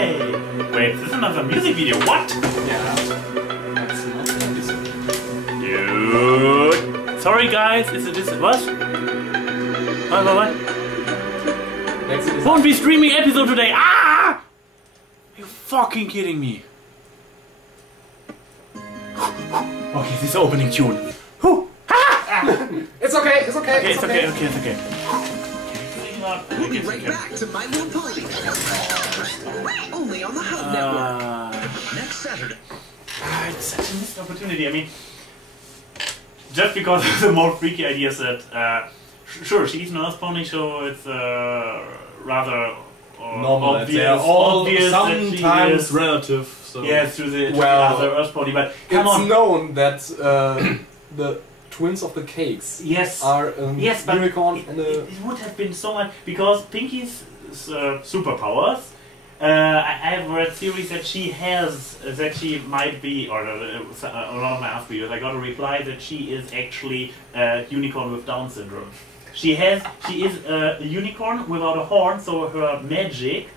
Yay! Wait, this is another music video. What? Yeah. That's not the episode. Dude. Sorry guys, is it this what? What? Won't be streaming episode today. Ah! Are you fucking kidding me? Okay, this opening tune. It's okay, it's okay. Okay, it's okay, it's okay. We'll be right back to My Little Pony. Only on the Hub Network. Next Saturday. It's such a missed opportunity. I mean, just because of the more freaky ideas that, sure, she's an Earth Pony, so it's rather normal. Obvious, They're all obvious sometimes relative. So. Yes, to the other Earth Pony, but come on. It's known that the twins of the cakes are unicorn and a... It would have been so much, because Pinkie's superpowers, I have read theories that she has, that she might be, or a lot of my ask videos, I got a reply that she is actually a unicorn with Down syndrome. She is a unicorn without a horn, so her magic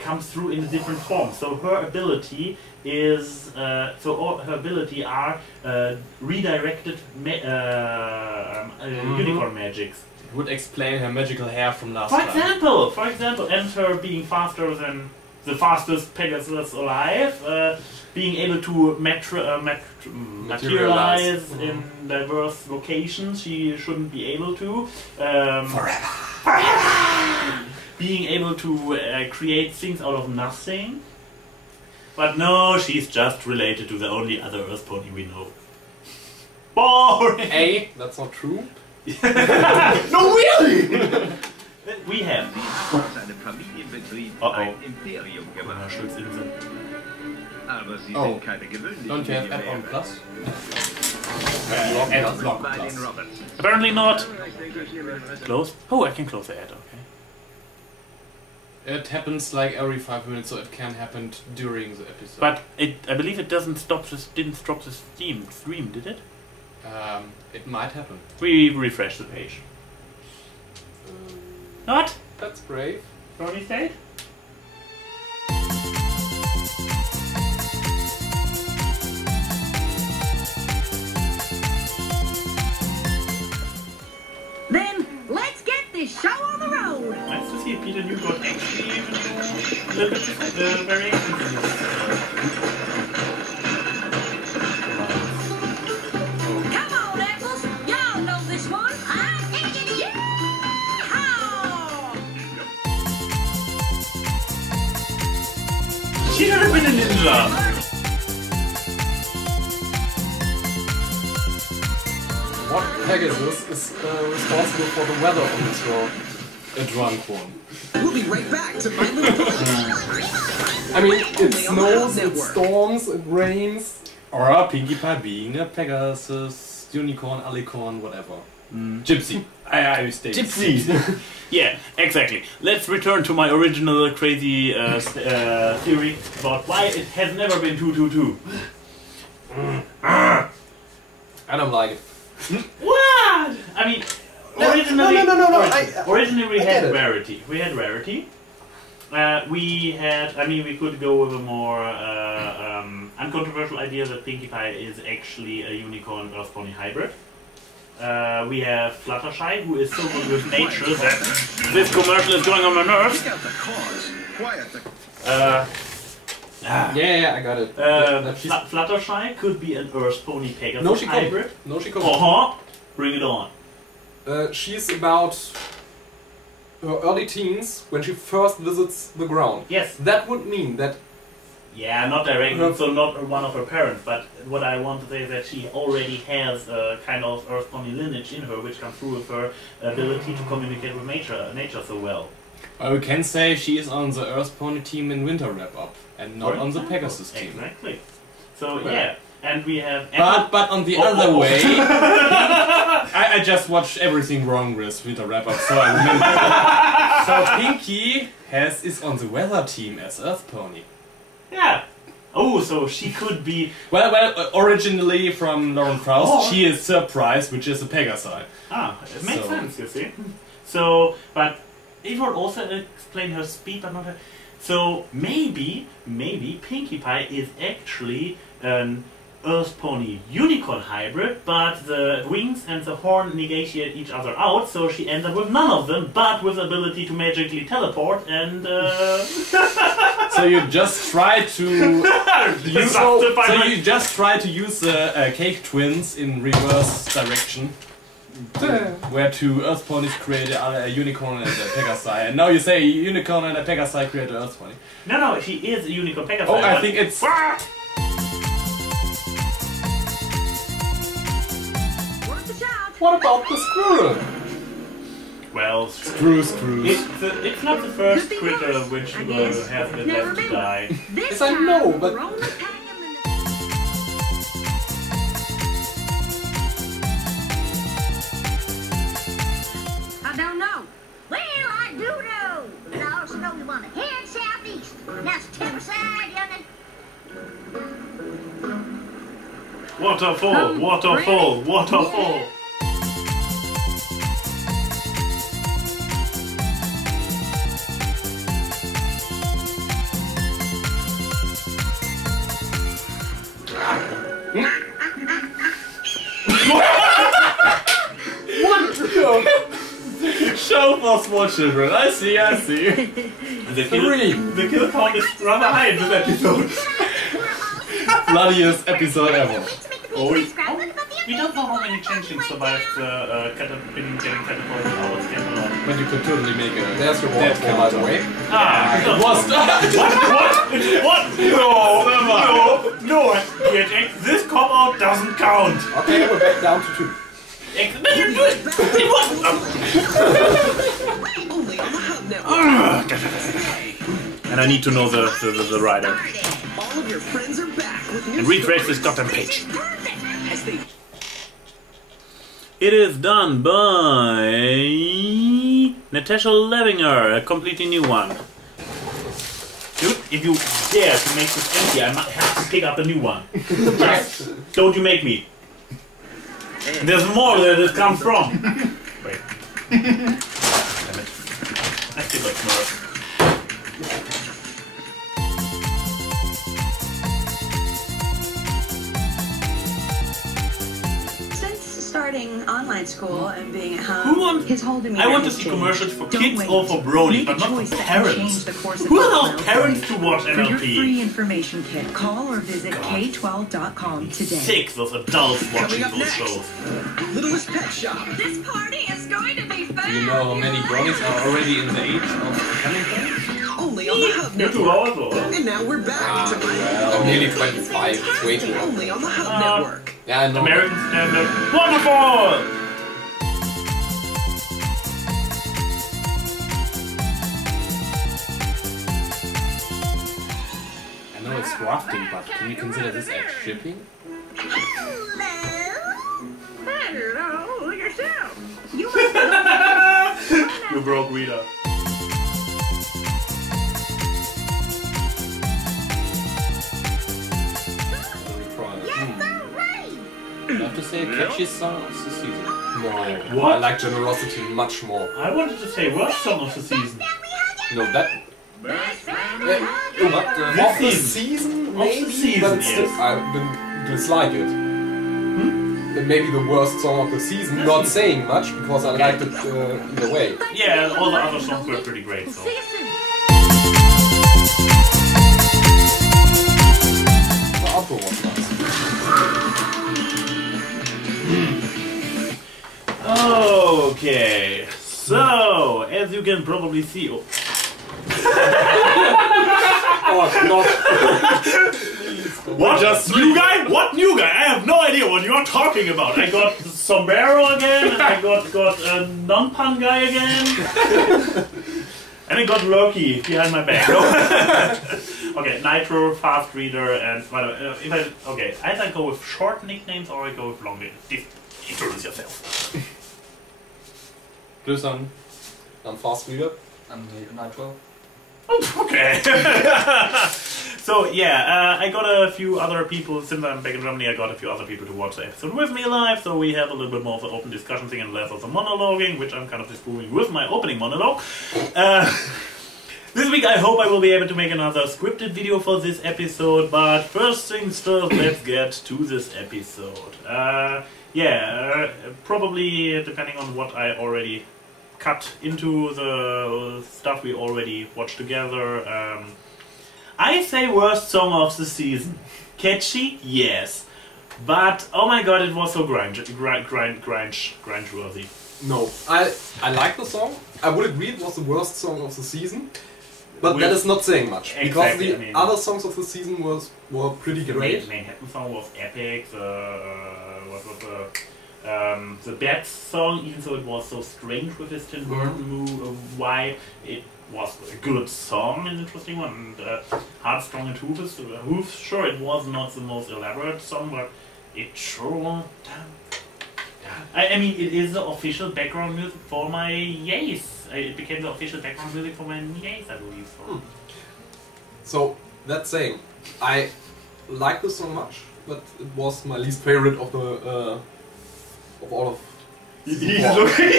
comes through in a different form. So her ability is her ability are redirected unicorn magics. It would explain her magical hair from last For time. example, and her being faster than the fastest Pegasus alive, being able to materialize in diverse locations she shouldn't be able to. Forever! Being able to create things out of nothing. But no, she's just related to the only other Earth Pony we know. Boring! A, that's not true. No, really! We have. Uh-oh. Oh, don't you have add-on plus? Add-on plus. Apparently not. Close? Oh, I can close the ad, okay. It happens like every 5 minutes, so it can happen during the episode. But I believe it didn't stop the stream, did it? It might happen. We refresh the page. Not? That's brave. Brony State? Then let's get this show on the road. Nice to see Peter New got actually even a little bit variations in this. Come on, Apples. Y'all know this one. She should have been a ninja! What Pegasus is responsible for the weather on this road? A drunk one. We'll be right back to My Little Pony. I mean, it snows, it storms, it rains. Or Pinkie Pie being a Pegasus, unicorn, alicorn, whatever. Gypsy. I stay. Gypsy! Yeah, exactly. Let's return to my original crazy theory about why it has never been 222. I don't like it. What? I mean, originally, originally we had it. rarity. We had rarity. We could go with a more uncontroversial idea that Pinkie Pie is actually a unicorn Earth Pony hybrid. We have Fluttershy, who is so good with nature that this commercial is going on my nerves. Yeah, I got it. Fluttershy could be an Earth Pony Pegasus hybrid. No, she can't. Bring it on. She's about her early teens when she first visits the ground. Yes. That would mean that... Yeah, not directly, so not one of her parents, but what I want to say is that she already has a kind of Earth Pony lineage in her, which comes through with her ability to communicate with nature so well. Well, we can say she is on the Earth Pony team in Winter Wrap-Up, and not on the Pegasus team. Exactly. So, yeah. And we have... But on the other way... I just watched everything wrong with Winter Wrap-Up, so I remember. So Pinkie is on the weather team as Earth Pony. Yeah. Oh, so she could be... Well, originally from Lauren Krauss, she is Surprise, which is a Pegasi. Ah, it makes sense, you see. So, but it would also explain her speed, but not her. So maybe Pinkie Pie is actually an Earth Pony Unicorn hybrid, but the wings and the horn negate each other out, so she ends up with none of them, but with the ability to magically teleport and. So you just try to use the cake twins in reverse direction. Where two Earth Ponies create a unicorn and a Pegasi, and now you say a unicorn and a Pegasi create an Earth Pony. No, she is a unicorn Pegasi. Oh, I think it's. Worth the shot. What about the squirrel? Well, Screws. it's not the first Could be critter worse, which I will guess. have been Never left to been. die. This Yes, I time, know, but- we're only paying them in the- I don't know. Well, I do know. And I also know we want to head southeast. That's too sad, young'un. Waterfall, waterfall, waterfall. Show for small children. I see. The kill count is rather high in this episode. Bloodiest episode ever. Oh, we don't know how many changelings survived getting catapulted out of Camelot. But you could totally make a. There's your dead waterfall, by the way. Ah, Was what? No, DHX, this cop-out doesn't count. Okay, we're back down to 2. It was. Only on the Hub Network. And I need to know the rider. All of your friends are back with new And retrace this goddamn page. as they It is done by Natasha Levinger, a completely new one. Dude, if you dare to make this empty, I might have to pick up a new one. Just don't you make me. There's more where this comes from. Wait. Damn it. I still like Smurf. Starting online school and being at home. Who wants? His whole demeanor I want to has see changed. commercials for Don't kids wait. or for Brody, Make but a not choice for that can parents. change the course of Who your allows child's parents life. to watch For your NLP? free information kit, call or visit k12.com today. Sick of adults watching Coming up those next. shows. Littlest Pet Shop. This party is going to be fun. Do you know how many bronies are already in the age of becoming bronies? Only on the Hub You're 2 Network. hours old. And now we're back to my I'm nearly 25. It's way too long. only on the Hub Network. Yeah, I know. American Standard. Wonderful! I know it's drafting, but can you consider this as shipping? Hello yourself. You You broke Rita. You have to say a catchy song of the season. No, What? I like generosity much more. I wanted to say worst song of the season. No, that. Of the season, maybe, season, but still, yes. I dislike it. Maybe the worst song of the season. Not saying much because I liked it either way. Yeah, all the other songs were pretty great, so. see you soon. The outro was nice. Okay, so as you can probably see, Oh, not. what new guy? What new guy? I have no idea what you are talking about. I got Sombrero again, and I got a non-pun guy again, and I got Loki behind my back. No? Okay, Nitro, Fast Reader, and if I either go with short nicknames or I go with long nicknames. Introduce yourself. Gluson. I'm fast reader. I'm Nitro. Okay. So yeah, I got a few other people, since I'm back in Germany, I got a few other people to watch the episode with me live, so we have a little bit more of an open discussion thing and less of the monologuing, which I'm kind of disproving with my opening monologue. This week I hope I will be able to make another scripted video for this episode, but first things first, let's get to this episode. Probably depending on what I already cut into the stuff we already watched together. I say worst song of the season. Catchy? Yes. But, oh my god, it was so grunge-worthy. No, I like the song. I would agree it was the worst song of the season. But that is not saying much. Because the other songs of the season were pretty great. The Manhattan song was epic. The Bad song, even though it was so strange with his Tim Burton vibe, it was a good song, an interesting one. And Hard, Strong and Hooves, sure, it was not the most elaborate song, but it sure... I mean, it is the official background music for my Yays. It became the official background music for my Yays, I believe. So, that's saying, I like the song much, but it was my least favorite of the of all of. He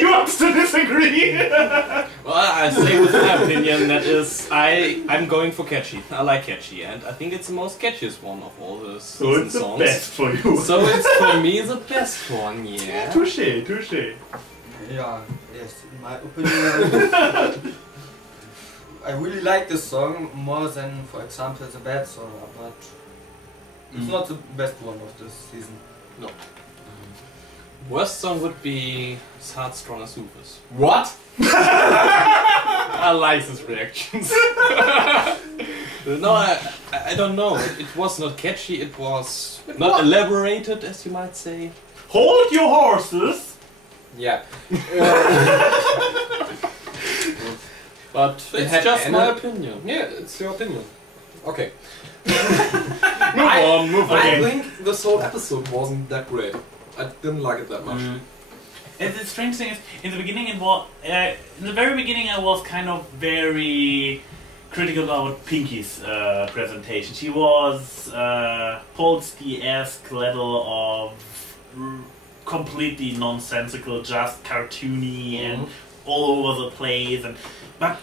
wants to disagree. Well, I say with my opinion, that is, I'm going for catchy. I like catchy, and I think it's the most catchiest one of all the So it's the songs. best for you. So it's for me the best one, yeah. Touché. Yeah, yes, in my opinion, I really like this song more than, for example, the Bad song, but it's not the best one of this season. No. Worst song would be Hard, Strong and Hooves. What? I like his reactions. No, I don't know. It was not catchy, it was not elaborated, as you might say. Hold your horses! Yeah. But it's just my opinion. Yeah, it's your opinion. Okay. Move on. I think this whole episode wasn't that great. I didn't like it that much. And the strange thing is, in the beginning, in the very beginning, I was kind of very critical about Pinkie's presentation. She was Polsky-esque level of completely nonsensical, just cartoony and all over the place. But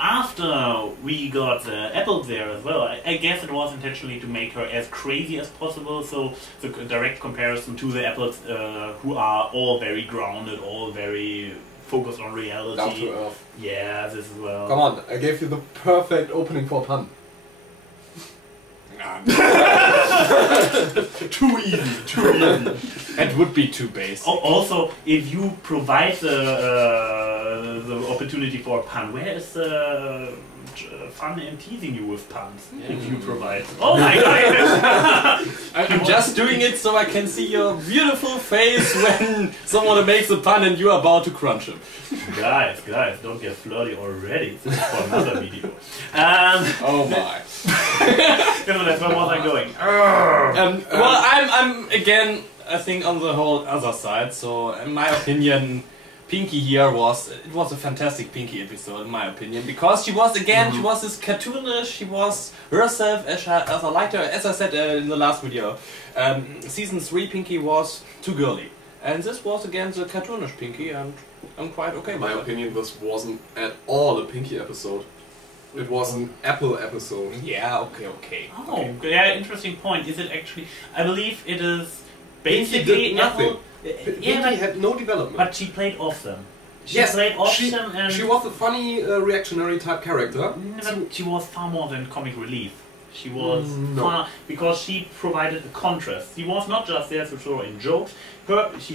after we got the Apple there as well, I guess it was intentionally to make her as crazy as possible, so the direct comparison to the Apples who are all very grounded, all very focused on reality. Down to earth. Yeah, this as well. Come on, I gave you the perfect opening for a pun. Too easy. It would be too basic. Also, if you provide the opportunity for a pun, where is the fun in teasing you with puns? If you provide. Oh my god! I'm just doing it so I can see your beautiful face when someone makes a pun and you're about to crunch him. Guys, don't get flirty already. This is for another video. Oh my. That's where was I going? Well, I'm again, I think, on the whole other side. So, in my opinion, Pinkie here was a fantastic Pinkie episode, in my opinion, because she was she was this cartoonish. She was herself as I liked her. As I said in the last video, season 3 Pinkie was too girly, and this was again the cartoonish Pinkie, and I'm quite okay with In my opinion, this wasn't at all a Pinkie episode. It was an Apple episode. Yeah, okay. Oh, yeah, interesting point. Is it actually? I believe it is basically did nothing. Apple. Pinkie had no development. But she played off them. She was a funny reactionary type character. But she was far more than comic relief. She was far, because she provided a contrast. She was not just there to throw in jokes. She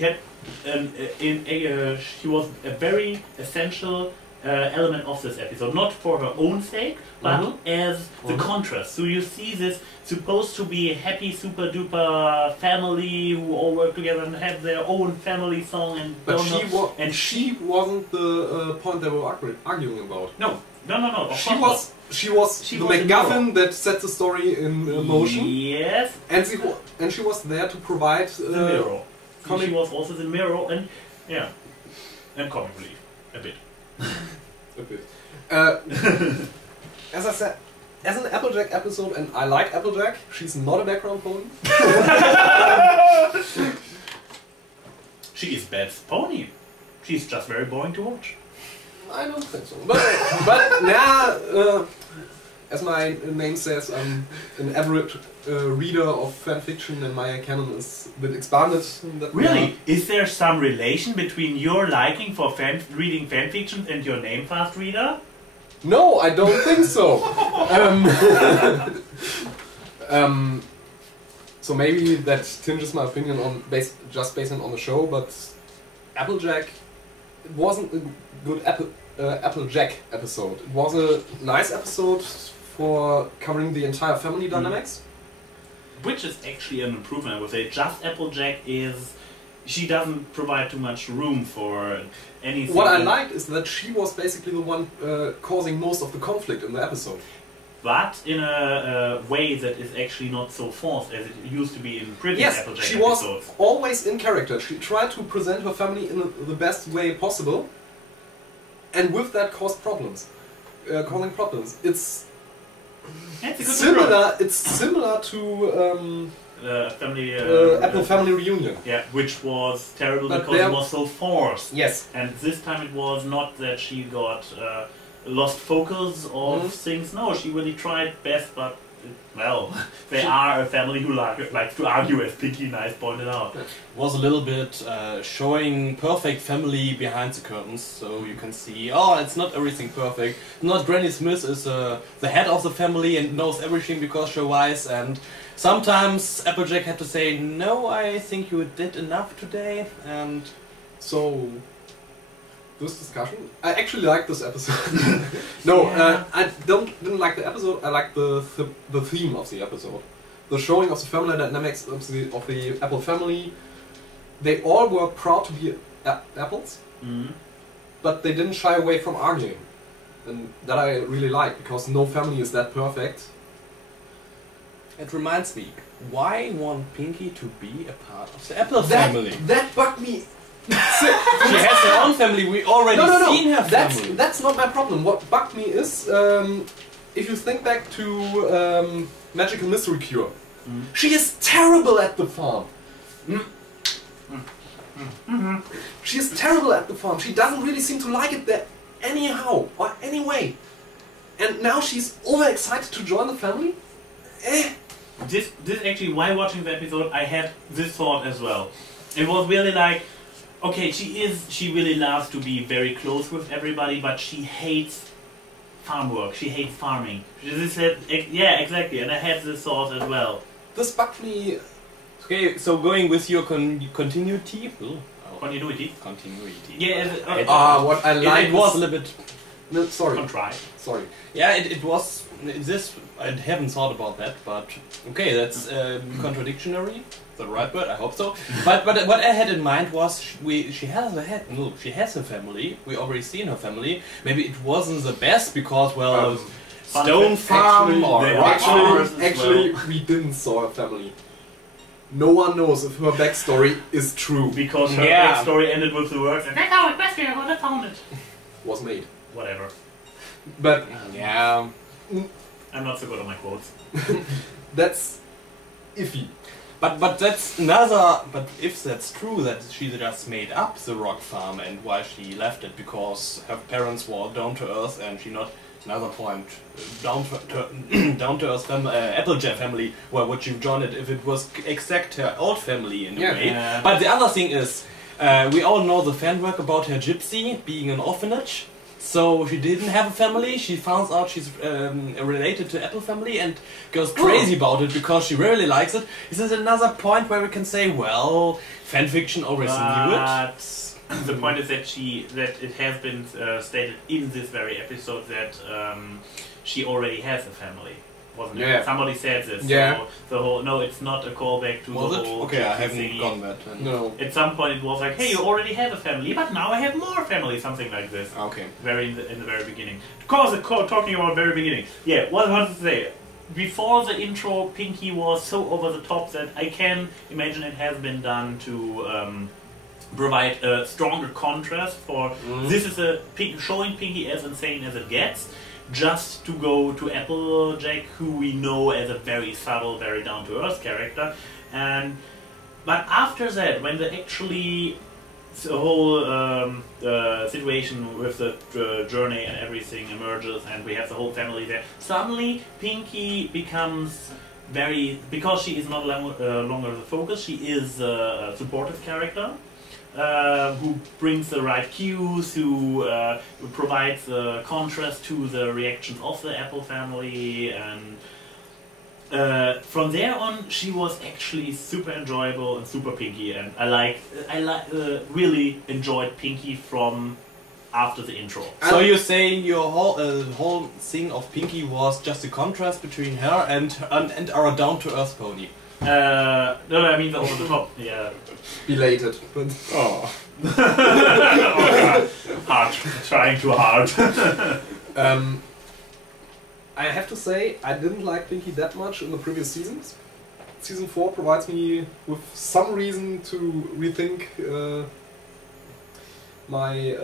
was a very essential element of this episode, not for her own sake, but as the contrast. So you see this supposed to be a happy, super duper family who all work together and have their own family song, and she wasn't the point they were arguing about. No. She was the MacGuffin that set the story in motion. Yes. And she was there to provide the mirror. She was also the mirror and comic relief a bit. A bit. As I said, as an Applejack episode, and I like Applejack, she's not a background pony. She is Beth's pony. She's just very boring to watch. I don't think so. But nah, as my name says, I'm an average reader of fanfiction, and my canon is a bit expanded. Really? Is there some relation between your liking for reading fanfiction and your name fast reader? No, I don't think so. So maybe that tinges my opinion on just based on the show, but Applejack, it wasn't a good Applejack episode. It was a nice episode for covering the entire family dynamics. Which is actually an improvement, I would say. Just Applejack is... She doesn't provide too much room for anything. What I liked is that she was basically the one causing most of the conflict in the episode. But in a way that is actually not so forced as it used to be in previous Applejack she episodes. Was always in character. She tried to present her family in the best way possible, and with that caused problems. Causing problems. It's similar. It's similar to family Apple Family Reunion. Yeah, which was terrible But because it was so forced. Yes. And this time it was not that she got lost focus of things. No, she really tried best, but well, they are a family who likes to argue, as Pinkie nice pointed out. Was a little bit showing perfect family behind the curtains, so you can see, oh, it's not everything perfect. Not Granny Smith is the head of the family and knows everything because she's wise, and sometimes Applejack had to say, no, I think you did enough today, and so this discussion, I actually like this episode. No, I didn't like the episode. I like the theme of the episode, the showing of the family dynamics of the Apple family. They all were proud to be apples, but they didn't shy away from arguing, and that I really like because no family is that perfect. it reminds me, why want Pinkie to be a part of the Apple family? That bugged me. She has her own family, we already seen her family. That's not my problem. What bugged me is, if you think back to Magical Mystery Cure, she is terrible at the farm. She is terrible at the farm. She doesn't really seem to like it there anyhow, or anyway. And now she's overexcited to join the family? This actually, while watching the episode, I had this thought as well. It was really like, okay, she really loves to be very close with everybody, but she hates farm work. She hates farming. Yeah, exactly. And I had this thought as well. This bugged me. Okay, so going with your continuity. Continuity. Continuity. Yeah. What I like. It was a little bit. No, sorry. Contrived. Sorry. Yeah, it was. This I haven't thought about that, but okay, that's contradictory. The right word, I hope so. But what I had in mind was she has a family. We already seen her family. Maybe it wasn't the best because stone farm or rock farms. Actually, we didn't saw her family. No one knows if her backstory is true. Because her backstory ended with the words, and that's how it best I found it. Was made. Whatever. But yeah, I'm not so good on my quotes. That's iffy. But that's another. But if that's true, that she just made up the rock farm and why she left it because her parents were down to earth and she not. Another point, down to earth Applejack family. Why would you join it if it was exact her old family in a way? Yeah. But the other thing is, we all know the fan work about her gypsy being an orphanage. So she didn't have a family. She finds out she's related to Apple family and goes crazy about it because she really likes it. Is this another point where we can say, well, fanfiction always knew it? The point is that it has been stated in this very episode that she already has a family, wasn't it? Somebody said this. Yeah. So no, it's not a callback to the whole. Okay, I haven't thingy. gone that. No. At some point it was like, hey, you already have a family, but now I have more family, something like this. Okay. In the very beginning. Talking about very beginning. Yeah, what I wanted to say. Before the intro, Pinkie was so over the top that I can imagine it has been done to provide a stronger contrast for this is showing Pinkie as insane as it gets, just to go to Applejack, who we know as a very subtle, very down-to-earth character, but after that, when the whole situation with the journey and everything emerges, and we have the whole family there, suddenly Pinkie becomes because she is no longer the focus, she is a supportive character. Who brings the right cues, who provides the contrast to the reactions of the Apple family, and from there on she was actually super enjoyable and super Pinkie, and I really enjoyed Pinkie from after the intro. So you're saying your whole thing of Pinkie was just a contrast between her and our down-to-earth pony? No, I mean the over the top. Yeah. Belated, but oh hard, trying too hard. I have to say I didn't like Pinkie that much in the previous seasons. Season 4 provides me with some reason to rethink my.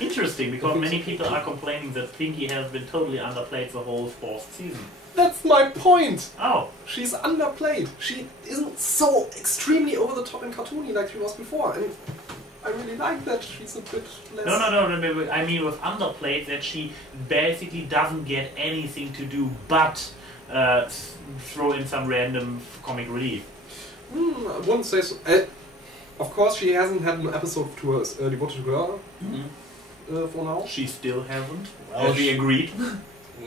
Interesting, because many people are complaining that Pinkie has been totally underplayed the whole 4th season. That's my point! Oh. She's underplayed. She isn't so extremely over the top and cartoony like she was before. And I really like that she's a bit less... No, I mean with underplayed that she basically doesn't get anything to do but throw in some random comic relief. I wouldn't say so. Of course she hasn't had an episode to her, devoted to her for now. She still hasn't. Well, we agreed.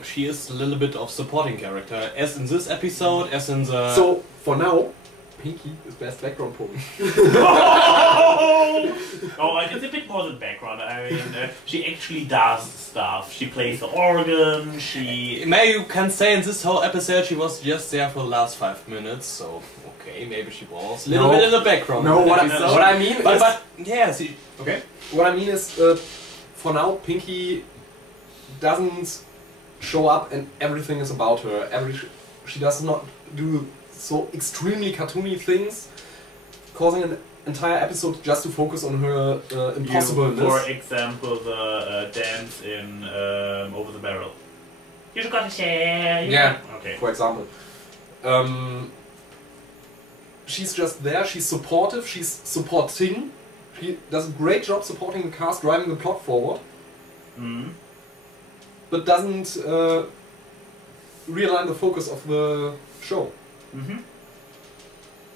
She is a little bit of supporting character, as in this episode, as in the... So, for now, Pinkie is best background pony. Oh, it's a bit more than background. I mean, she actually does stuff. She plays the organ, Maybe you can say in this whole episode she was just there for the last 5 minutes, so... Okay, maybe she was a little bit in the background. No, what I mean is... But yeah, see... Okay. What I mean is, for now, Pinkie doesn't show up and everything is about her. She does not do so extremely cartoony things, causing an entire episode just to focus on her impossibleness. For example, the dance in Over the Barrel. You got to share. Yeah. Okay. For example, she's just there. She's supportive. She's supporting. She does a great job supporting the cast, driving the plot forward. But doesn't realign the focus of the show.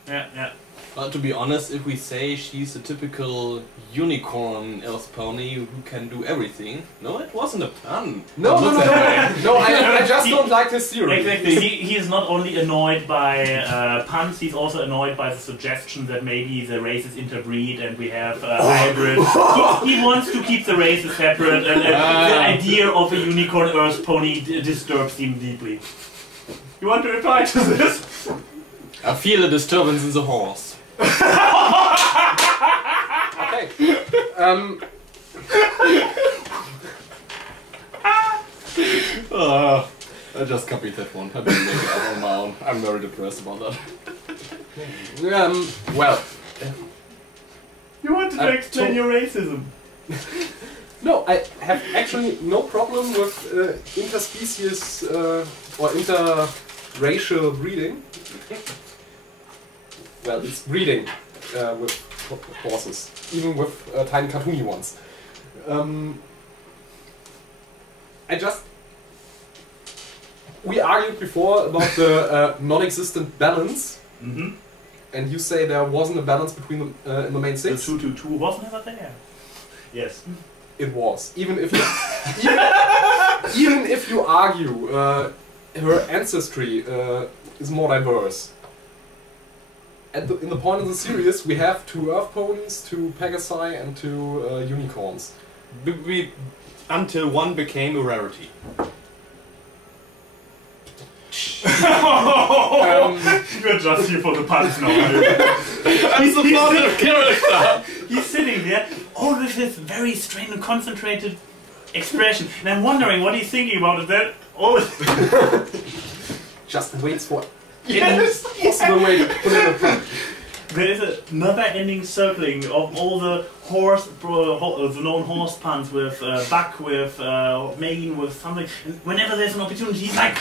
Yeah. But to be honest, if we say she's a typical unicorn elf pony who can do everything... No, it wasn't a pun. No, I just don't like this theory. Exactly, he is not only annoyed by puns, he's also annoyed by the suggestion that maybe the races interbreed and we have a hybrid. He wants to keep the races separate, and the idea of a unicorn earth pony disturbs him deeply. You want to reply to this? I feel a disturbance in the horse. Okay. I just copied that one. I didn't make it up on my own. I'm very depressed about that. Well. You wanted to explain your racism. No, I have actually no problem with interspecies or interracial breeding. Well, it's breeding with horses, even with tiny cartoony ones. We argued before about the non-existent balance, and you say there wasn't a balance between in the main six. The 2-2 was never there. Yes. It was. Even if you, even if you argue her ancestry is more diverse. In the point of the series, we have 2 earth ponies, 2 Pegasi, and 2 unicorns. Until one became a rarity. You're just here for the puns now. I'm supportive character. He's sitting there, all with this very strained and concentrated expression, and I'm wondering what he's thinking about. Is that just waits for any possible way to put it in. there is another ending circling of all the the known horse puns with Buck, with Megan, with something. And whenever there's an opportunity, he's like.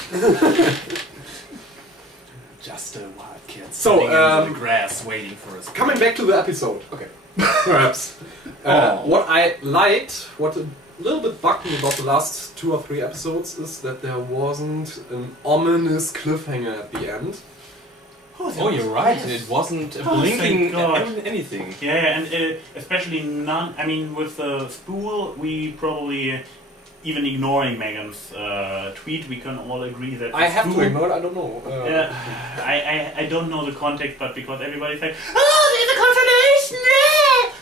Just a wild kid So, sitting in the grass waiting for us. Coming back to the episode. Okay. Perhaps. What I liked, what a little bit bugged me about the last 2 or 3 episodes is that there wasn't an ominous cliffhanger at the end. Oh, you're right. Yes. It wasn't a Oh, blinking thank God. anything. Yeah, and especially none. I mean, with the spool, we probably, even ignoring Megan's tweet, we can all agree that I have to spool- ignore it, I don't know. I don't know the context, but because everybody's like, oh, there's a confirmation! Yeah!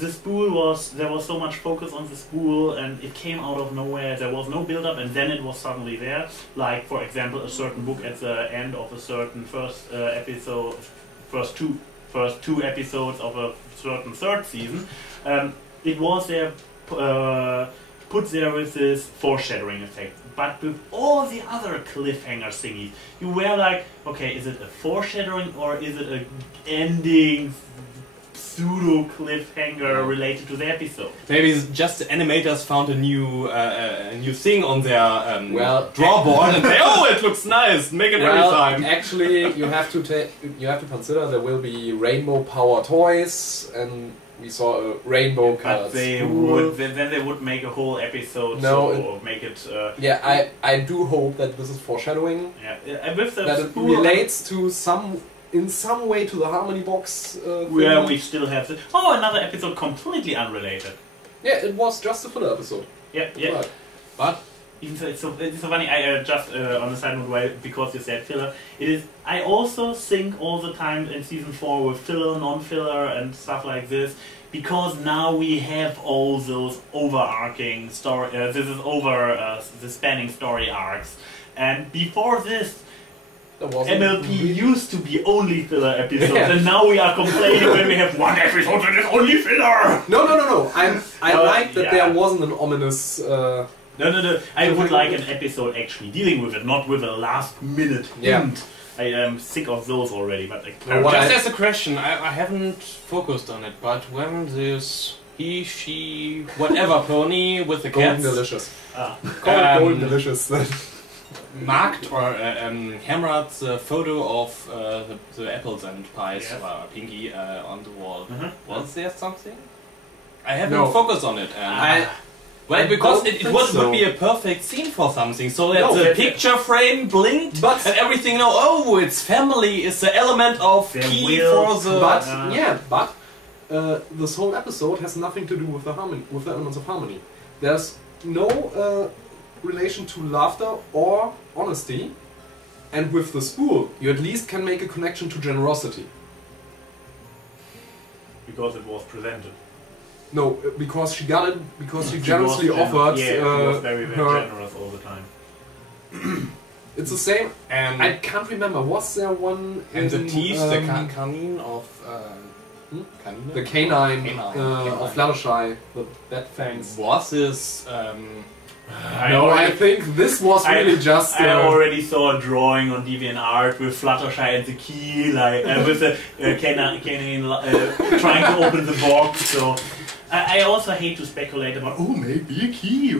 The spool there was so much focus on the spool, and it came out of nowhere. There was no build-up, and then it was suddenly there. Like, for example, a certain book at the end of a certain first two episodes of a certain third season. It was there, put there with this foreshadowing effect. But with all the other cliffhanger thingies, you were like, okay, is it a foreshadowing or is it a ending pseudo cliffhanger related to the episode? Maybe it's just the animators found a new thing on their drawboard and say, oh, it looks nice, make it every time. Actually, you have to consider there will be rainbow power toys, and we saw a rainbow colored But they spool. would then they would make a whole episode or make it. Yeah, I do hope that this is foreshadowing. Yeah, with the That it spool, relates to in some way to the Harmony Box. where thing. we still have the another episode completely unrelated. Yeah, it was just a filler episode. Yeah, yeah. But Even so, it's so funny. I just on the side note, because you said filler, it is. I also think all the time in season 4 with filler, non-filler, and stuff like this, because now we have all those overarching story. This is over the spanning story arcs, and before this. MLP used to be only filler episodes, and now we are complaining when we have one episode that is only filler. No. I like that there wasn't an ominous. No. I would like an episode actually dealing with it, not with a last minute hint. I am sick of those already, but Just as a question, I haven't focused on it, but when this he, she, whatever pony with the Golden cats Delicious. Call it Golden Delicious. marked or hammered the photo of the apples and pies, Pinkie, on the wall. Was there something? I haven't focused on it. Because it would be a perfect scene for something, so that the picture frame blinked and everything. It's family is the element of key for the. But this whole episode has nothing to do with the harmony, with the elements of harmony. There's no relation to laughter or honesty, and with the spool, you at least can make a connection to generosity. Because it was presented. No, because she got it. Because she generously offered. She was very, very generous all the time. It's the same. And I can't remember. Was there one? And the teeth, the canine of. The canine of Fluttershy, the bat fangs. Was this? I think this was really just. I already saw a drawing on DeviantArts with Fluttershy and the key, with the canine trying to open the box. So I also hate to speculate about. Maybe a key.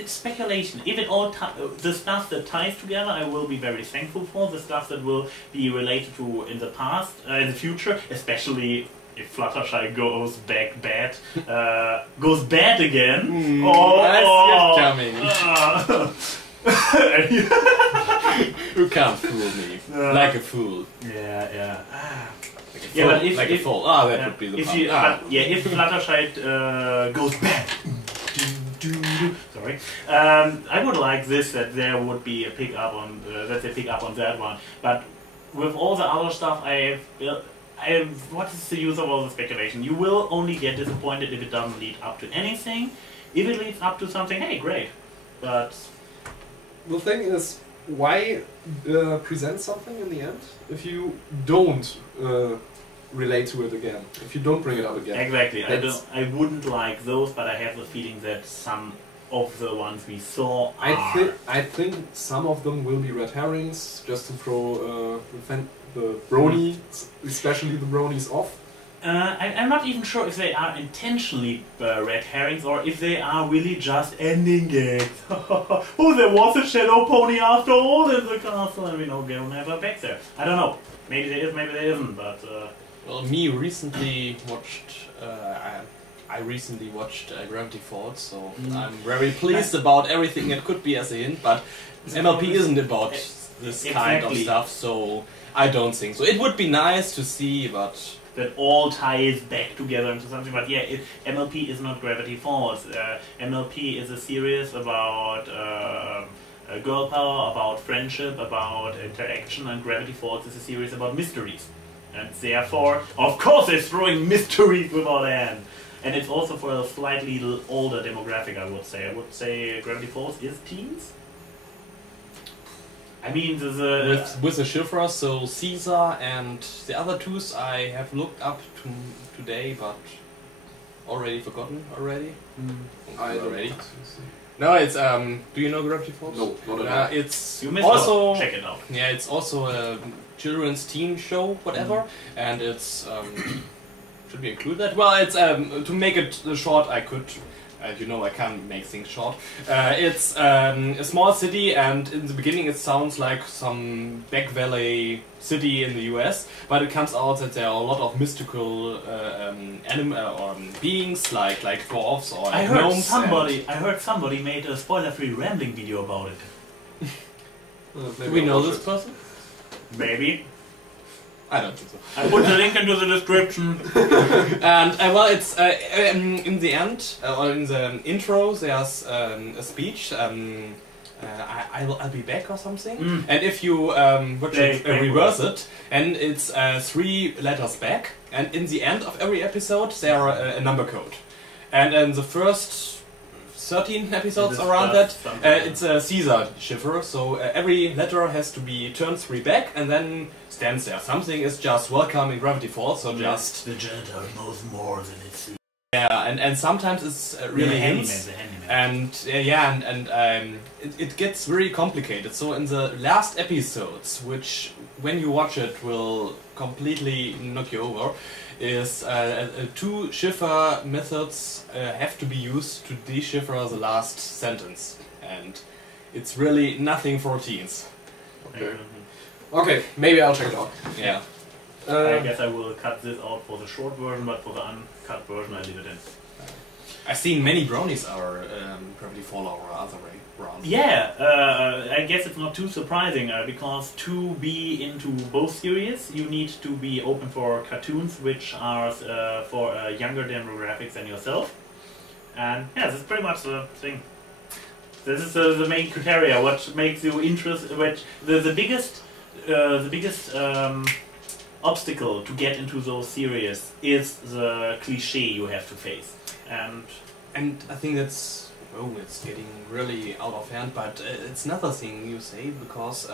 It's speculation. If it all the stuff that ties together, I will be very thankful for. The stuff that will be related to in the past, in the future, especially. If Fluttershy goes bad again. That's coming. You can't fool me. Like a fool. Yeah. But if a fool. That would be the fun. If Fluttershy goes bad. Sorry. I would like this that there would be a pick up on that they pick up on that one. But with all the other stuff what is the use of all the speculation? You will only get disappointed if it doesn't lead up to anything. If it leads up to something, hey, great. But the thing is, why present something in the end if you don't relate to it again? If you don't bring it up again? Exactly. I wouldn't like those, but I have the feeling that some of the ones we saw are... I think some of them will be red herrings, just to throw the brony, especially the bronies, off. I'm not even sure if they are intentionally red herrings or if they are really just ending gags. Oh, there was a shadow pony after all in the castle, and we know they'll never back there. I don't know. Maybe there is, maybe there isn't, but... Well, me recently watched... I recently watched Gravity Falls, so I'm very pleased about everything that could be as a hint, but MLP isn't about this kind of stuff, so I don't think so. It would be nice to see, but... that all ties back together into something, but yeah, MLP is not Gravity Falls. MLP is a series about girl power, about friendship, about interaction, and Gravity Falls is a series about mysteries. And therefore, of course, it's throwing mysteries without end. And it's also for a slightly older demographic, I would say. I would say Gravity Falls is teens. I mean, there's a... With the Shifra, so Caesar and the other twos I have looked up to today, but already forgotten already. I don't already. know. No, it's do you know Gravity Falls? No, not at all. It's You missed also out. Check it out. Yeah, it's also a children's teen show, whatever, and it's should we include that? Well, it's to make it short, I could. You know, I can't make things short. It's a small city, and in the beginning it sounds like some back valley city in the US, but it comes out that there are a lot of mystical beings like dwarves or I gnomes. heard somebody made a spoiler-free rambling video about it. Do we know this person? Maybe. I don't think so. I put the link into the description. And well, it's in the end or in the intro. There's a speech. I'll be back or something. And if you reverse it, and it's 3 letters back. And in the end of every episode, there are a number code. And in the first 13 episodes around that, it's a Caesar shifter. So every letter has to be turned 3 back, and then stands there. Something is just welcome in Gravity Falls, so just... The janitor knows more than it seems. Yeah, and sometimes it's really hints. And it gets very complicated. So in the last episodes, which when you watch it will completely knock you over, is 2 shifter methods have to be used to decipher the last sentence. And it's really nothing for teens. Okay. Okay, maybe I'll check it out. Yeah. I guess I will cut this out for the short version, but for the uncut version I leave it in. I've seen many brownies are Gravity Fall or other way around. Yeah, I guess it's not too surprising because to be into both series you need to be open for cartoons which are for younger demographics than yourself. And yeah, this is pretty much the thing. This is the main criteria, what makes you interested, which the biggest obstacle to get into those series is the cliche you have to face. And I think that's, oh, it's getting really out of hand, but it's another thing you say, because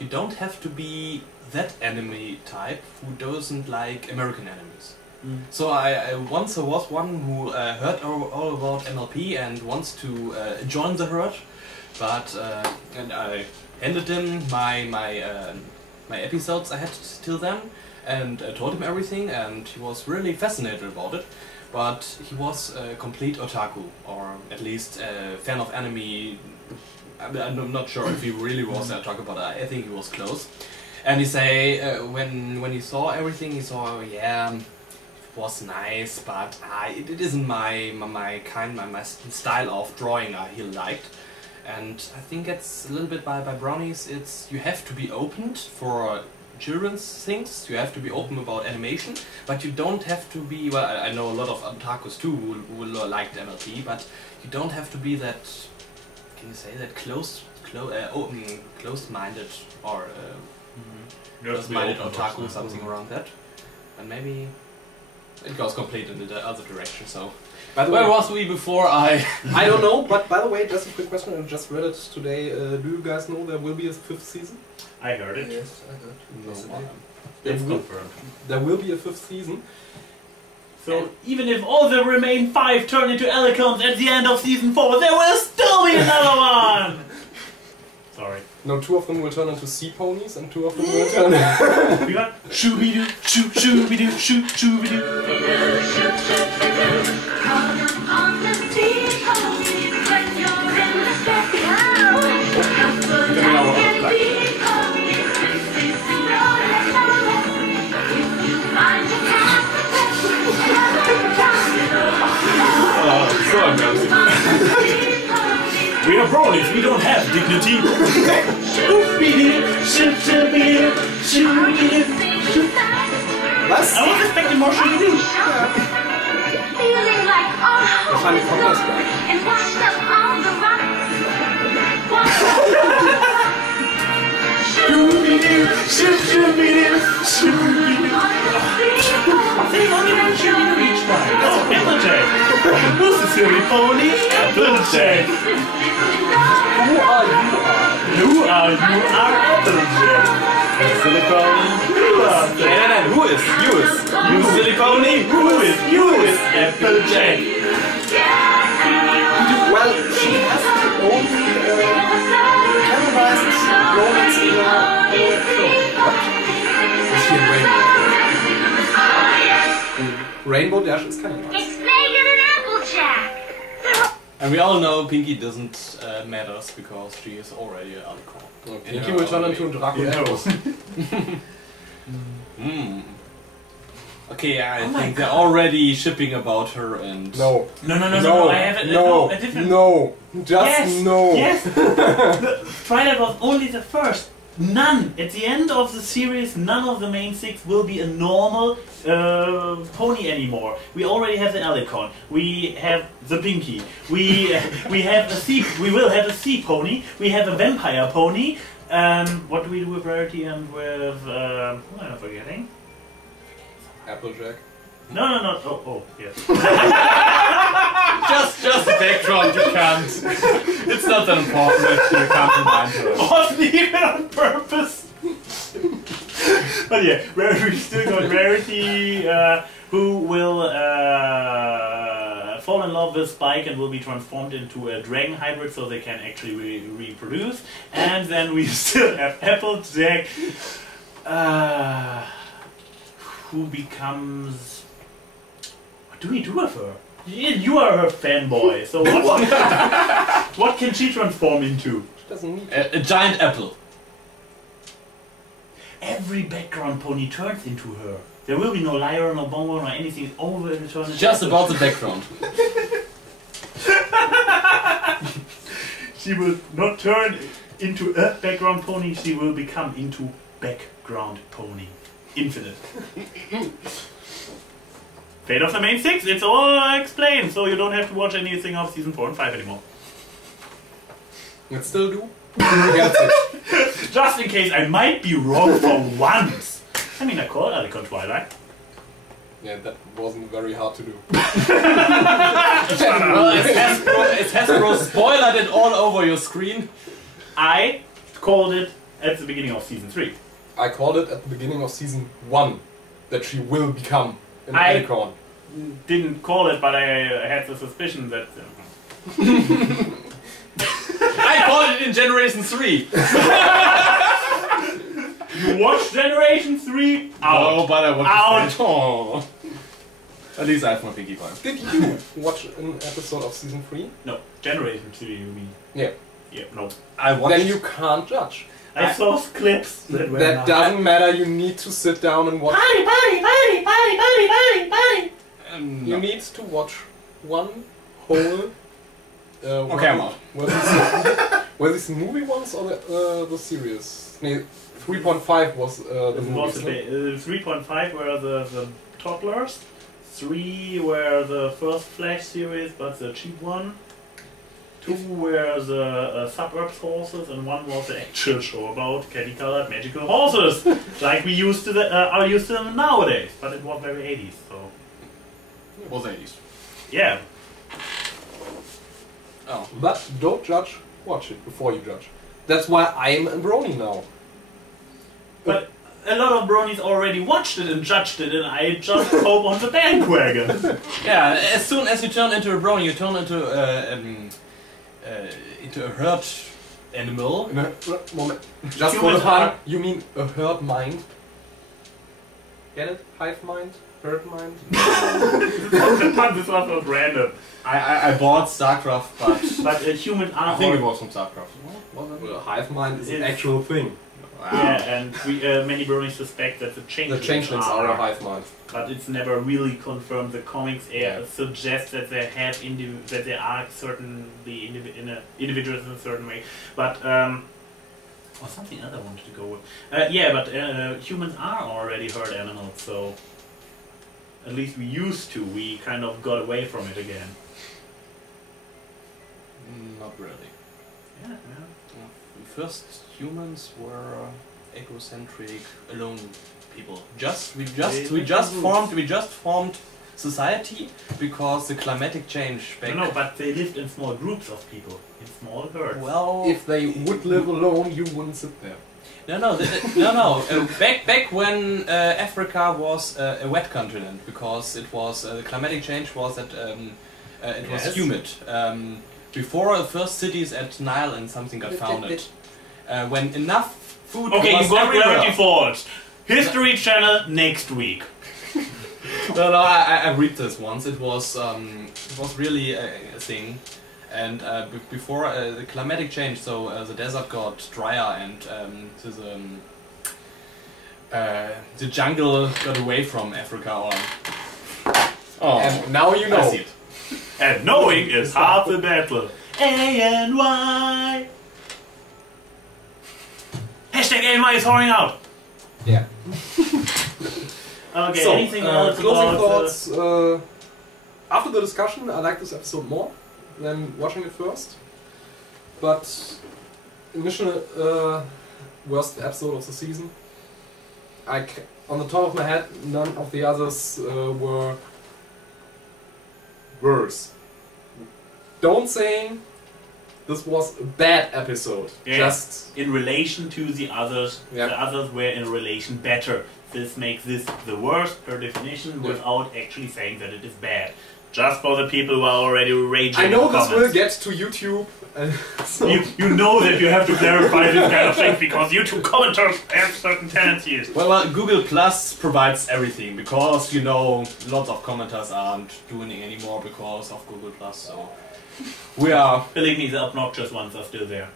you don't have to be that anime type who doesn't like American animes. So I once there was one who heard all about MLP and wants to join the herd, but and I handed him my episodes I had till then and told him everything, and he was really fascinated about it. But he was a complete otaku, or at least a fan of anime. I'm not sure if he really was an otaku, but I think he was close. And he say when he saw everything, he saw, yeah, it was nice, but it isn't my style of drawing he liked. And I think it's a little bit by brownies. It's you have to be opened for children's things. You have to be open about animation, but you don't have to be. Well, I know a lot of otakus too who like the MLP, but you don't have to be that. Can you say that closed-minded or closed-minded otaku, something around that? And maybe it goes complete in the other direction. So. By the way, where was we before I don't know, but by the way, just a quick question, I just read it today. Do you guys know there will be a 5th season? I heard it. Yes, I got it. It's confirmed. There will be a 5th season. So even if all the remaining 5 turn into Alicones at the end of season 4, there will still be another one! Sorry. No, 2 of them will turn into sea ponies, and 2 of them will turn. We got shoo-be-doo, shoo-be-doo, shoo-be-doo. So embarrassing. We are bronies, we don't have dignity. Shoo-be-doo, shoo-be-doo, shoo-be-doo, shoo. Was? I was expecting more shoo-be-doo. Feeling like all Wahrscheinlich kommt das gleich. and washed up on the rocks. Shoo-be-doo, shoo-be-doo, shoo-be-doo. There's only one shoo-be-doo each time. Oh, Applejack. Who's the silly pony? Applejack. Who are you? Who are you? Are Applejack. Silly pony. Who is? You is. You silly pony. Who is? You is Applejack. Well, she has her own canonicized romance in her show. What? Is she in Rainbow? Rainbow Dash is canonized. It's bigger than Applejack. And we all know Pinkie doesn't matters because she is already an unicorn. Pinkie will turn into a Draco. Okay, I think they're already shipping about her and... No. No. I have a different. No. Just no. Yes. Twilight was only the first. None. At the end of the series, none of the main 6 will be a normal pony anymore. We already have the Alicorn. We have the Pinkie. We have a sea. We will have a sea pony. We have a vampire pony. What do we do with Rarity and with? Who am I forgetting? Applejack. No. Oh, yes. Just the background, you can't. It's not that important if you can't remind her. Wasn't even on purpose. But yeah, we still got Rarity, who will fall in love with Spike and will be transformed into a dragon hybrid so they can actually reproduce. And then we still have Applejack, who becomes... What do we do with her? You are her fanboy, so what can she transform into? She doesn't need A giant apple. Every background pony turns into her. There will be no Lyra, no Bongo, no anything over in eternity. Just about the background. She will not turn into a background pony, she will become into background pony. Infinite. Fate of the main 6, it's all explained, so you don't have to watch anything of season 4 and 5 anymore. It still do? Yes, it. Just in case I might be wrong for once. I mean, I called Alicorn Twilight. Yeah, that wasn't very hard to do. Well, it's Hasbro spoiled it all over your screen. I called it at the beginning of season 3. I called it at the beginning of season 1 that she will become an I- Alicorn. Didn't call it, but I had the suspicion that... I called it in Generation 3. You watched Generation 3? Out. Oh, but I want Out. to say, oh. At least I have my Pinkie Pie. Did you watch an episode of season 3? No, Generation 3 you mean? Yeah. Yeah, no. I watched... Then you can't judge. I saw clips that were That not- doesn't matter, you need to sit down and watch. Buddy! You need to watch one whole... Okay, I'm out. Were these the movie ones or the series? No, 3.5 was the This was movie. 3.5 were the toddlers. 3 were the first Flash series, but the cheap one. 2 were the suburbs horses, and 1 was the actual show about candy-colored magical horses, like we used to are used to them nowadays. But it was very 80s, so It was 80s. yeah. Oh. But don't judge, watch it before you judge. That's why I'm a brony now. But a lot of bronies already watched it and judged it, and I just hope on the bandwagon. Yeah, as soon as you turn into a brony, you turn into a herd animal. No, moment. Just for Humans the fun, are- you mean a herd mind? Get it? Hive mind? Herd mind? This was random. I bought StarCraft, but But humans are I think it was from StarCraft. Well, a hive mind is an It's- actual thing. Yeah, and many bronies suspect that the changelings, are a hive mind. but it's never really confirmed. The comics Yeah. suggest that they have that they are certainly individuals in a certain way, but or something else I wanted to go with. Yeah, but humans are already herd animals, so at least we used to. We kind of got away from it again. Not really. Yeah. First humans were egocentric, alone people. We just formed society because the climatic change back. No, but they lived in small groups of people, in small herds. Well, If they would live alone, you wouldn't sit there. no. Back when Africa was a wet continent, because it was the climatic change was that it was Yes. humid. Before the first cities at Nile and something got founded. When enough food Okay, was you got everywhere. Gravity Falls. History Channel next week. No, I read this once. It was really a thing, and before the climatic change, so the desert got drier and the jungle got away from Africa. And now you know. I see it. And knowing is half the battle. AnY. Hashtag AnY is pouring out. Yeah. Okay, So, anything else closing about thoughts. After the discussion, I like this episode more than watching it first. But initial worst episode of the season. On the top of my head, none of the others were worse. Don't say this was a bad episode. Yeah. Just in relation to the others? Yeah. The others were in relation better. This makes this the worst per definition without actually saying that it is bad. Just for the people who are already raging. I know in the this will comments. get to YouTube. So You know that you have to clarify this kind of thing because YouTube commenters have certain tendencies. Well, Google Plus provides everything because lots of commenters aren't doing it anymore because of Google Plus. So we are. Believe me, the obnoxious ones are still there.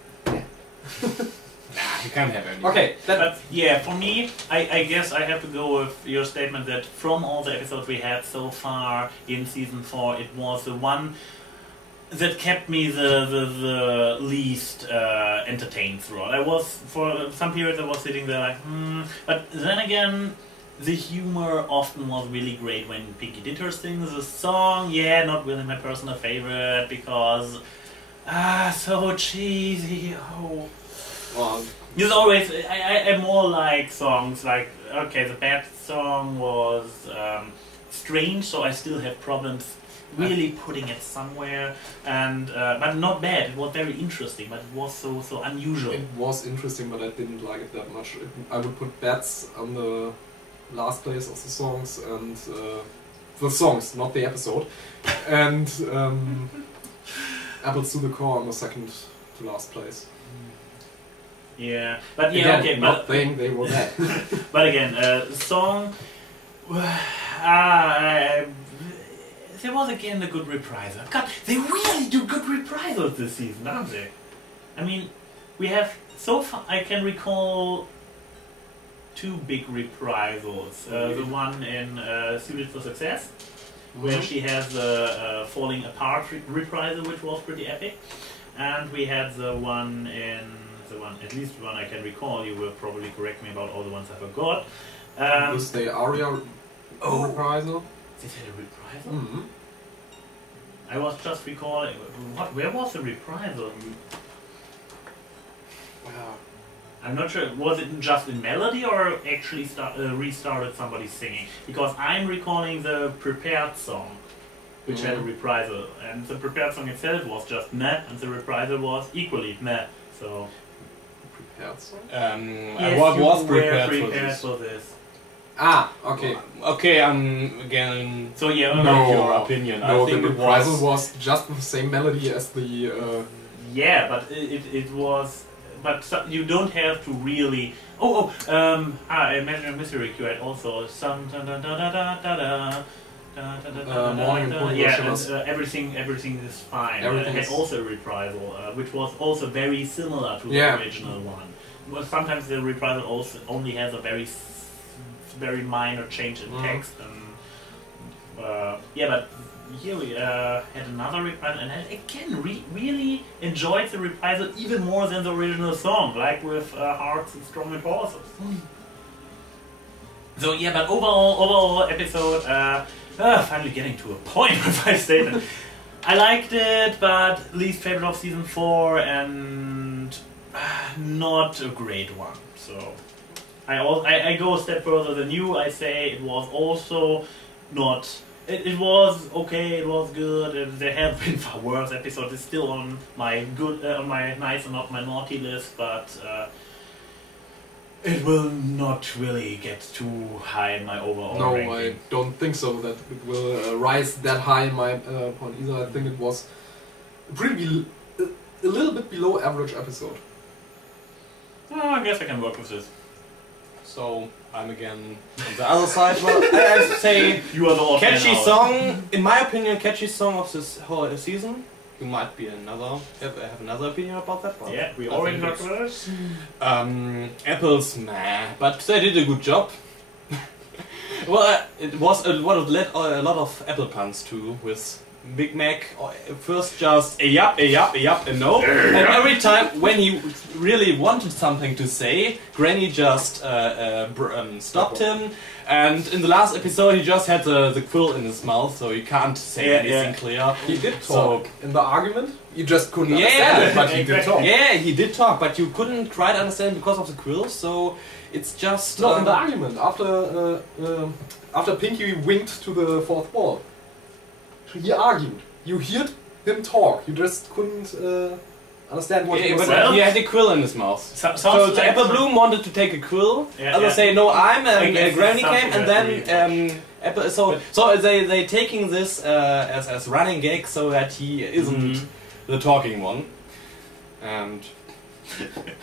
You can't have any. okay, But yeah, for me, I guess I have to go with your statement that from all the episodes we had so far in season 4, it was the one that kept me the least entertained throughout. I was, for some periods I was sitting there like, but then again, the humor often was really great when Pinkie did her thing. The song, yeah, not really my personal favorite because, so cheesy, well, There's always, I more like songs like, okay, the bad song was strange, so I still have problems really putting it somewhere, and but not bad, it was very interesting, but it was so unusual. it was interesting, but I didn't like it that much. I would put Bats on the last place of the songs, and the songs, not the episode, and Apples to the Core on the second to last place. Yeah, but yeah, Again, okay, not but saying they were bad. but again, song, there was again a good reprisal. God, they really do good reprisals this season, don't they? I mean, we have so far. I can recall 2 big reprisals. The one in Suited for Success, where she has the falling apart reprisal, which was pretty epic, and we had the one in at least one I can recall. You will probably correct me about all the ones I forgot. Was the Aria reprisal? This had a reprisal? Mm-hmm. I was just recalling. Where was the reprisal? I'm not sure. Was it just in melody or actually restarted somebody singing? Because I'm recalling the prepared song, which had a reprisal, and the prepared song itself was just meh, and the reprisal was equally meh. So Prepared song? I was you were prepared for this. for this. Ah, okay. Okay, I'm again. So yeah, Not your opinion. No, I think the it reprisal was. was just the same melody as the. yeah, but it was. But you don't have to really. Imagine Mystery Curate also some Morning and Pool yeah, Shivers. and, everything is fine. Everything It is- had also a reprisal, which was also very similar to Yeah. the original one. Well, sometimes the reprisal also only has a very minor change in text, and yeah, but here we had another reprisal, and I again really enjoyed the reprisal even more than the original song, like with Hearts and Strong and Horses. So yeah, but overall episode, finally getting to a point with my statement. I liked it, but least favorite of season 4 and not a great one. So I go a step further than you. I say it was also not. It was okay. It was good. There have been far worse episodes. It's still on my good, on my nice and not my naughty list, but. It will not really get too high in my overall ranking. No, I don't think so. That it will rise that high in my point either. I think it was a little bit below average episode. Oh, I guess I can work with this. So I'm again on the other side. Well, I say You are the odd man catchy out. song. In my opinion, catchy song of this whole season. You might be have another opinion about that one. Yeah, we I already think talked it's- about it. Apples, meh, but they did a good job. Well, it was what led a lot of Apple puns too, with Big Mac. First just a yup, and no. And every time when he really wanted something to say, Granny just stopped him. And in the last episode, he just had the quill in his mouth, so he can't say anything clear. He did So- talk in the argument. You just couldn't Yeah, understand it, but he did exactly. talk. Yeah, he did talk, but you couldn't quite understand because of the quill. So it's just No, in the argument after Pinkie winked to the fourth wall, he argued. You heard him talk. You just couldn't understand what he Yeah, was but saying. he had a quill in his mouth. Sounds So like the Apple Bloom wanted to take a quill. Yeah, Others yeah. say no, I'm I guess Granny it's came, and something then Apple. So they taking this as running gag so that he isn't the talking one. And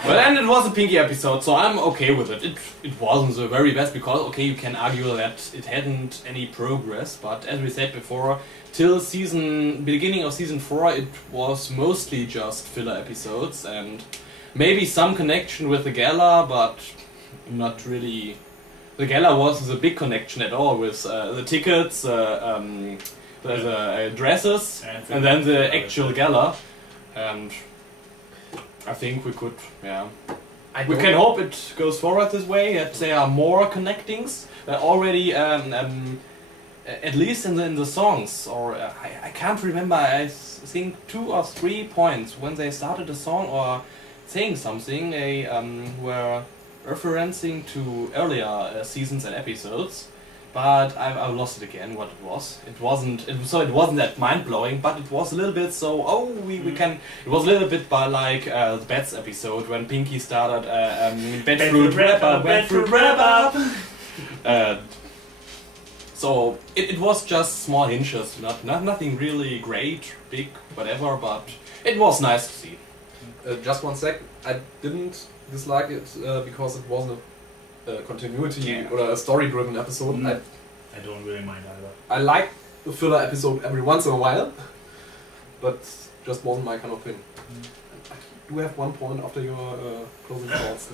well, and it was a Pinkie episode, so I'm okay with it. It wasn't the very best because okay, you can argue that it hadn't any progress, but as we said before, till beginning of season 4, it was mostly just filler episodes and maybe some connection with the gala, but not really. The gala wasn't a big connection at all with the tickets, the dresses, and then the actual gala. And I think we could, yeah. We can hope it goes forward this way, that there are more connectings. Already, at least in the songs, or I can't remember, I think 2 or 3 points when they started a song or saying something, they were referencing to earlier seasons and episodes. But I lost it again. What it was? It wasn't that mind blowing, but it was a little bit. So we can. It was a little bit by like the Bats episode when Pinkie started Bedfruit wrap up. So it was just small hinges, nothing really great, big, whatever. But it was nice to see. Just one sec. I didn't dislike it because it wasn't a continuity or a story-driven episode. I don't really mind either. I like the filler episode every once in a while, but just wasn't my kind of thing. Do you have one point after your closing thoughts?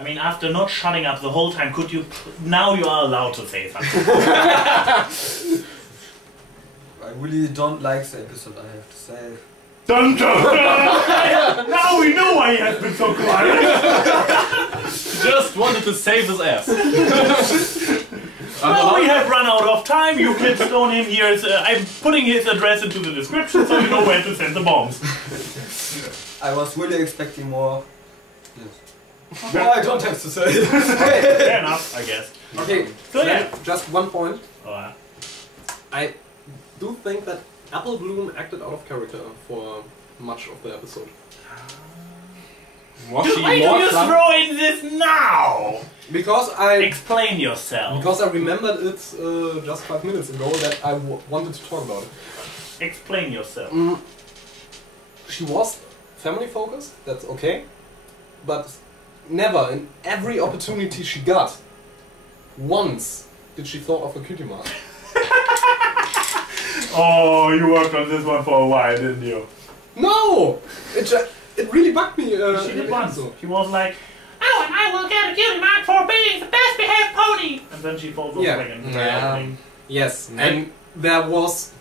I mean, after not shutting up the whole time, could you... Now you are allowed to say something. I really don't like the episode, I have to say. Dun, dun, dun. Now we know why he has been so quiet. Just wanted to save his ass. Well, we have run out of time. You can stone him here. I'm putting his address into the description so you know where to send the bombs. I was really expecting more. Yes. Well, I don't have to say. Fair enough, I guess. Okay, So yeah. just one point. Oh, I do think that Apple Bloom acted out of character for much of the episode. Was she Why do more you clumsy? throw in this now? Because I Explain yourself. remembered it just 5 minutes ago that I wanted to talk about it. Explain yourself. She was family focused, that's okay, but never in every opportunity she got, once did she thought of a cutie mark. Oh, you worked on this one for a while, didn't you? No! It really bugged me. She did once. So. She was like, "Oh, and I will get a cutie mark for being the best behaved pony!" And then she falls off again. Yes, and there was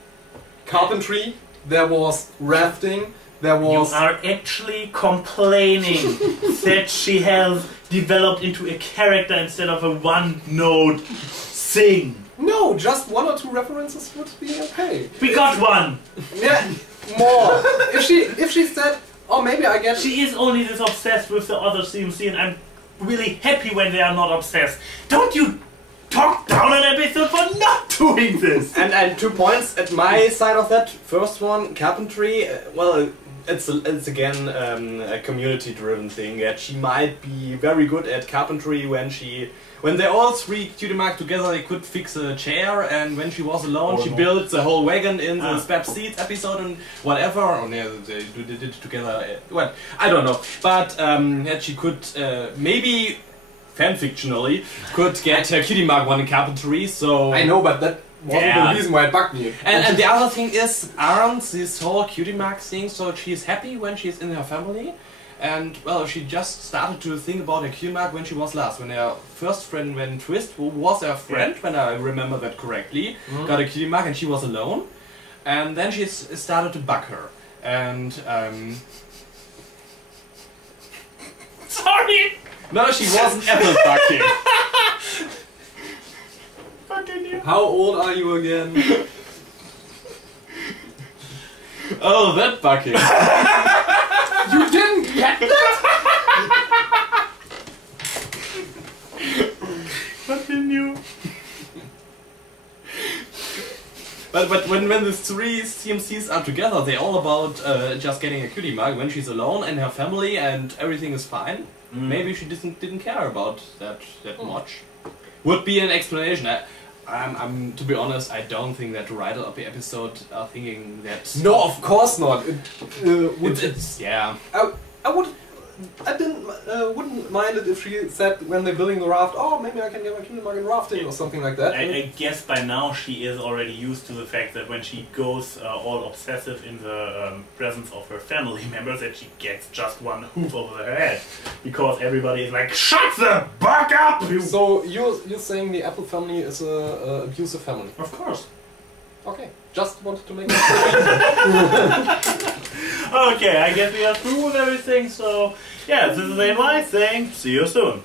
carpentry, there was rafting, there was... You are actually complaining that she has developed into a character instead of a one-note thing. No, just 1 or 2 references would be okay. We got one! Yeah, more. If she said, oh, maybe I get... She is only this obsessed with the other CMC, and I'm really happy when they are not obsessed. Don't you talk down an episode for not doing this! And 2 points at my side of that. First one, carpentry. Well, it's again a community-driven thing. That she might be very good at carpentry when they all 3 cutie mark together, they could fix a chair, and when she was alone, she built the whole wagon in the Spab Seeds episode and whatever. Or no, they did it together. Well, I don't know, but that she could maybe fanfictionally could get her cutie mark 1 in carpentry. So I know, but that wasn't the reason why it bugged me. And the other thing is, aren't this whole cutie mark thing, so she's happy when she's in her family, and well, she just started to think about her cutie mark when she was last, when her first friend, when Twist, who was her friend, when I remember that correctly, got a cutie mark and she was alone, and then she started to bug her, and Sorry! no, she wasn't apple bugging. Continue. How old are you again? Oh, that bugging. You didn't get that? Continue. But when the 3 CMCs are together, they're all about just getting a cutie mark when she's alone and her family and everything is fine. Maybe she didn't care about that much. Would be an explanation. I'm to be honest, I don't think that the writer of the episode are thinking that. No, of course not. It's yeah. I wouldn't mind it if she said when they're building the raft, oh, maybe I can get my cutie mark in rafting or something like that. I guess by now she is already used to the fact that when she goes all obsessive in the presence of her family members, that she gets just 1 hoof over her head. Because everybody is like, shut the fuck up! So you're saying the Apple family is a abusive family? Of course. Okay, just wanted to make that Okay, I guess we are through with everything, so yeah, this is AnY saying, see you soon.